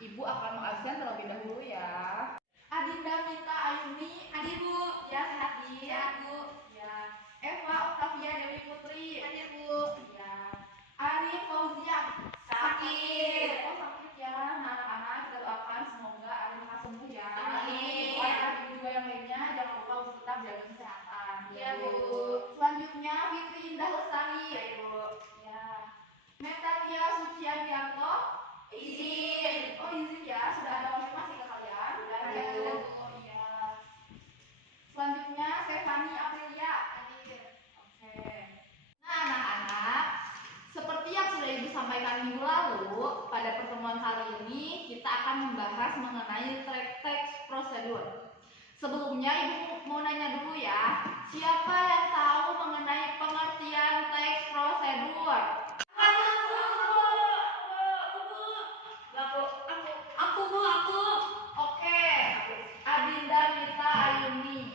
Ibu akan mengabsen terlebih dahulu ya. Adinda Mita Ayumi. Hadir Bu. Ya, sehat di. Sehat Bu. Ya. Eva Octavia Dewi Putri. Hadir Bu. Ya. Ari Fauzia. Sakit. Oh, sakit ya. Nah, anak-anak kita doakan semoga Ari lekas sembuh ya. Amin. Supaya ibu juga yang lainnya jangan lupa untuk tetap jaga kesehatan. Iya Bu. Selanjutnya Fitri Indah Lestari. Ya Ibu. Ya. Natalia Suciantiarto. Izin. Oh, izin ya. Sudah ada konfirmasi ke kalian? Sudah, Bu. Bu. Oh iya. Selanjutnya Stefani Aprilia. Hadir. Oke. Nah, anak-anak, seperti yang sudah Ibu sampaikan minggu lalu, pada pertemuan kali ini kita akan membahas mengenai teks prosedur. Sebelumnya Ibu mau nanya dulu ya, siapa yang tahu mengenai pengertian teks prosedur? Aku. Oke, Adinda Mita Ayumi.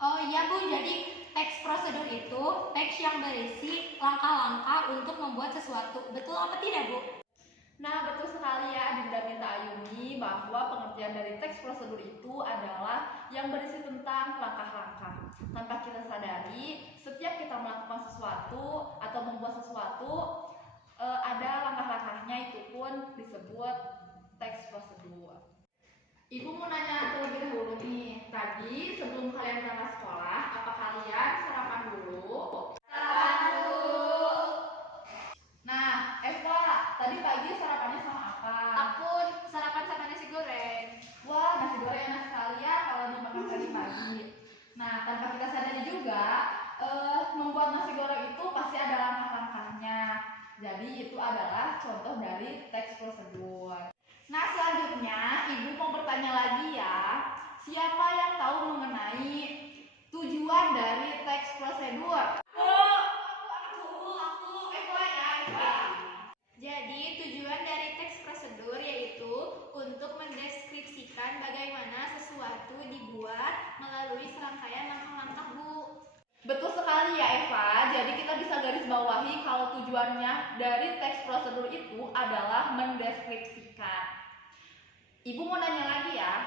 Oh iya Bu, jadi teks prosedur itu teks yang berisi langkah-langkah untuk membuat sesuatu. Betul apa tidak Bu? Nah, betul sekali ya Adinda Mita Ayumi bahwa pengertian dari teks prosedur itu adalah yang berisi tentang langkah-langkah. Tanpa kita sadari, setiap kita melakukan sesuatu atau membuat sesuatu, ada langkah-langkahnya, itu pun disebut teks prosedur. Ibu mau nanya terlebih dahulu nih, tadi sebelum kalian berangkat sekolah, apa kalian sarapan dulu? Sarapan dulu. Nah, Eva, tadi pagi sarapannya sama apa? Aku sarapan sama nasi goreng. Wah, nasi goreng enak sekali ya kalau dimakan tadi pagi. Nah, tanpa kita sadari juga, membuat nasi goreng itu pasti ada langkah-langkahnya. Jadi itu adalah contoh dari teks prosedur. Nah, selanjutnya Ibu mau bertanya lagi ya, siapa yang tahu mengenai tujuan dari teks prosedur? Eva ya, Eva. Jadi tujuan dari teks prosedur yaitu untuk mendeskripsikan bagaimana sesuatu dibuat melalui serangkaian langkah-langkah Bu. Betul sekali ya Eva, jadi kita bisa garis bawahi kalau tujuannya dari teks prosedur itu adalah mendeskripsikan. Ibu mau nanya lagi ya,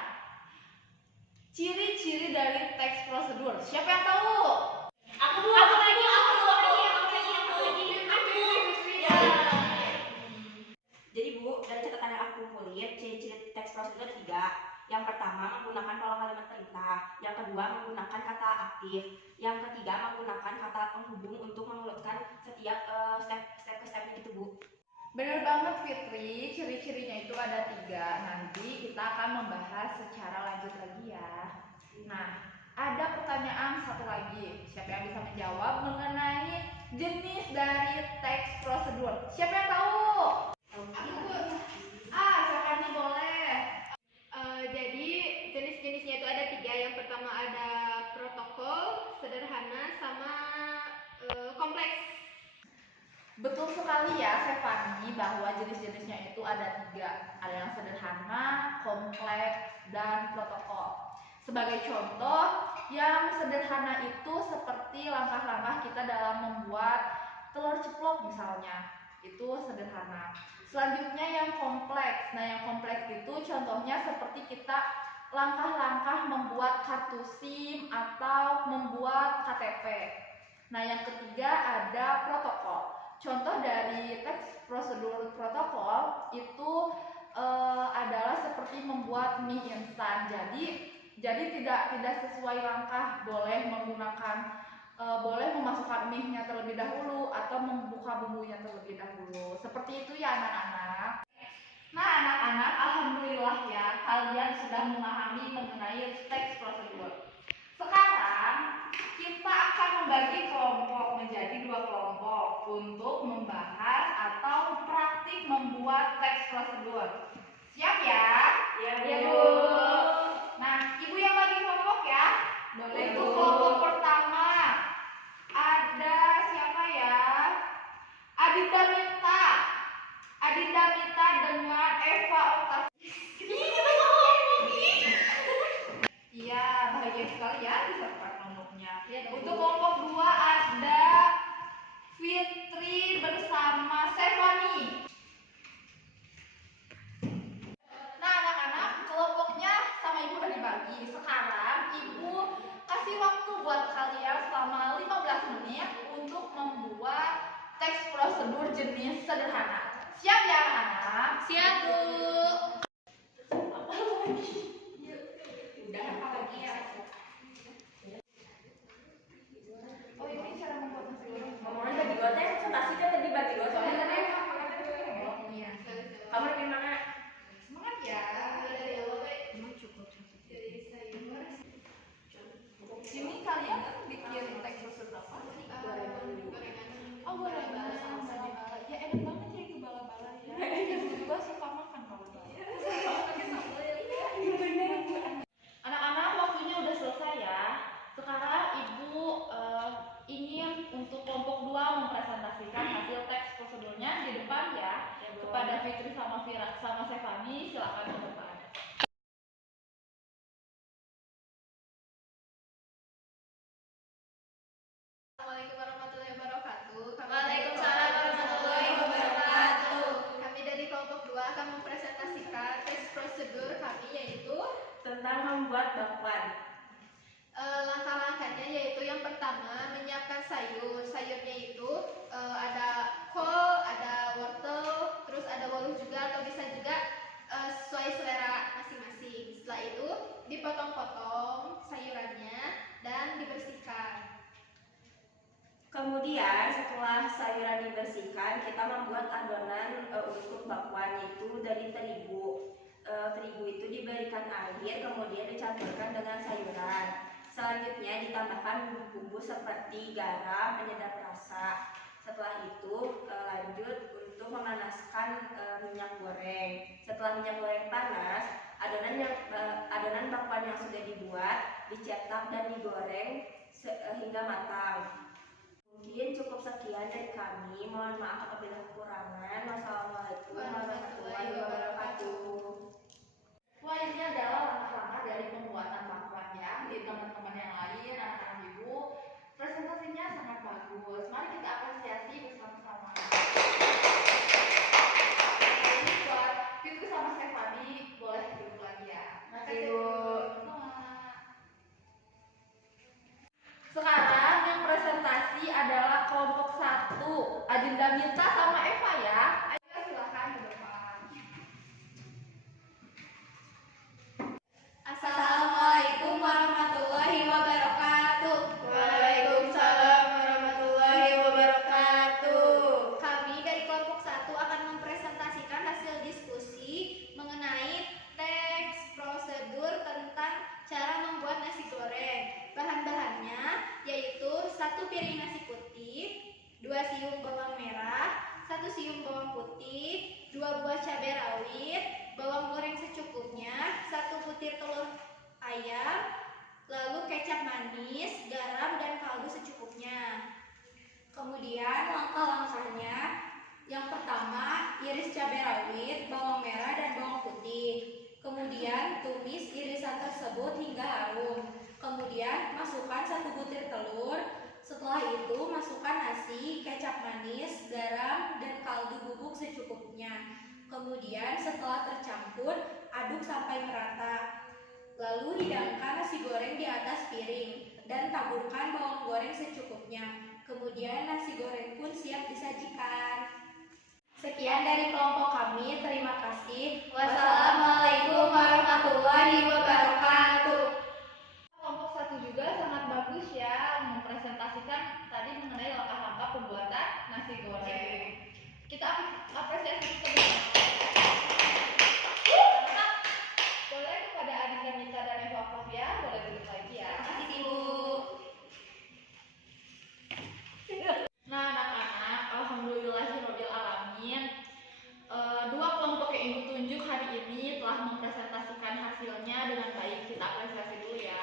ciri-ciri dari teks prosedur, siapa yang tahu? Aku. Jadi Bu, dari catatan yang aku kumpulin, ciri-ciri teks prosedur ada 3. Yang pertama menggunakan pola kalimat perintah, yang kedua menggunakan kata aktif, yang ketiga menggunakan kata penghubung untuk mengurutkan setiap step ke stepnya gitu Bu. Benar banget Fitri, ciri-cirinya itu ada 3. Nanti kita akan membahas secara lanjut lagi ya. Nah, ada pertanyaan satu lagi. Siapa yang bisa menjawab mengenai jenis dari teks prosedur? Siapa yang tahu? Siapa nih boleh? Jadi jenis-jenisnya itu ada 3. Yang pertama ada protokol, sederhana, sama kompleks. Betul sekali ya Stefani bahwa jenis-jenisnya itu ada 3. Ada yang sederhana, kompleks, dan protokol. Sebagai contoh, yang sederhana itu seperti langkah-langkah kita dalam membuat telur ceplok misalnya. Itu sederhana. Selanjutnya yang kompleks. Nah, yang kompleks itu contohnya seperti kita langkah-langkah membuat kartu SIM atau membuat KTP. Nah, yang ketiga ada protokol. Contoh dari teks prosedur protokol itu adalah seperti membuat mie instan. Jadi tidak sesuai langkah, boleh memasukkan mie-nya terlebih dahulu atau membuka bumbunya terlebih dahulu. Seperti itu ya anak-anak. Nah, anak-anak, alhamdulillah ya kalian sudah memahami mengenai teks prosedur. Sekarang kita akan membagi kelompok menjadi 2 kelompok untuk membahas atau praktik membuat teks prosedur. Siap ya? Iya Bu. Nah, Ibu yang bagi kelompok ya. Boleh, Untuk Bu. kelompok pertama ada siapa ya? Adinda Mita dengan Eva Octavia. Iya, bahagia sekali ya bisa dapat kelompoknya. Untuk kelompok 2 ada Fitri bersama Stefani. Siap ya anak-anak? Siap, Bu. Udah apa lagi ya? Oh ini cara membuat nasi goreng. Ngomongin bagi dua teh, presentasi teh tadi bagi dua soalnya tadi. Oh iya. Kamu di mana? Semangat ya. Ini kalian bikin teks prosedur apa? Oh gorengan. Ya enak banget ya itu bala-bala ya. Ibu juga suka makan bala-bala. Anak-anak waktunya udah selesai ya. Sekarang ibu ingin untuk kelompok 2 mempresentasikan hasil teks prosedurnya di depan ya. Kepada Fitri sama Vira sama Stefani silakan ke depan. Assalamualaikum warahmatullahi wabarakatuh. Waalaikumsalam warahmatullahi wabarakatuh. Kami dari kelompok 2 akan mempresentasikan teks prosedur kami yaitu Tentang membuat bakwan. langkah-langkahnya yaitu yang pertama menyiapkan sayur. Sayurnya itu ada kol, ada wortel, terus ada woluh juga atau bisa juga sesuai selera masing-masing. Setelah itu dipotong-potong sayurannya dan dibersihkan. Kemudian setelah sayuran dibersihkan, kita membuat adonan untuk bakwan yaitu dari terigu. Terigu itu diberikan air, kemudian dicampurkan dengan sayuran. Selanjutnya ditambahkan bumbu-bumbu seperti garam, penyedap rasa. Setelah itu lanjut untuk memanaskan minyak goreng. Setelah minyak goreng panas, adonan bakwan yang sudah dibuat dicetak dan digoreng hingga matang. Mungkin cukup sekian dari kami. Mohon maaf apabila kekurangan. Wassalamualaikum warahmatullahi wabarakatuh. Wah ini adalah langkah-langkah dari pembuatan bakwan ya. Di teman-teman yang lain, anak-anak ibu, presentasinya sangat bagus. Mari kita apresiasi bersama-sama. Ini buat Fitri sama Stefani boleh duduk lagi ya. Makasih, Bu. Sekarang yang presentasi adalah kelompok 1, Adinda Minta sama Eva ya. Ayo silakan ke depan. Assalamualaikum warahmatullahi wabarakatuh. Waalaikumsalam warahmatullahi wabarakatuh. Kami dari kelompok 1 akan mempresentasikan hasil diskusi mengenai teks prosedur tentang cara membuat nasi goreng. Bahan-bahannya yaitu 1 piring nasi putih, 2 siung bawang merah, 1 siung bawang putih, 2 buah cabai rawit, bawang goreng secukupnya, 1 butir telur ayam, lalu kecap manis, garam, dan kaldu secukupnya. Kemudian langkah-langkahnya, yang pertama iris cabai rawit, bawang merah, dan bawang putih. Kemudian tumis irisan tersebut hingga harum. Kemudian masukkan 1 butir telur. Setelah itu masukkan nasi, kecap manis, garam, dan kaldu bubuk secukupnya. Kemudian setelah tercampur, aduk sampai merata. Lalu hidangkan nasi goreng di atas piring dan taburkan bawang goreng secukupnya. Kemudian nasi goreng pun siap disajikan. Sekian dari kelompok kami, terima kasih. Wassalamualaikum warahmatullahi wabarakatuh. Kelompok 1 juga sangat bagus ya mempresentasikan tadi mengenai langkah-langkah pembuatan nasi goreng. Kita apresiasi bersama. Boleh kepada Adinda Minta dan Eva Flavia, boleh duduk lagi ya. Makasih, Ibu. Nah anak-anak, alhamdulillahirabbil alamin. 2 kelompok yang ibu tunjuk hari ini telah mempresentasikan hasilnya dengan baik. Kita apresiasi dulu ya.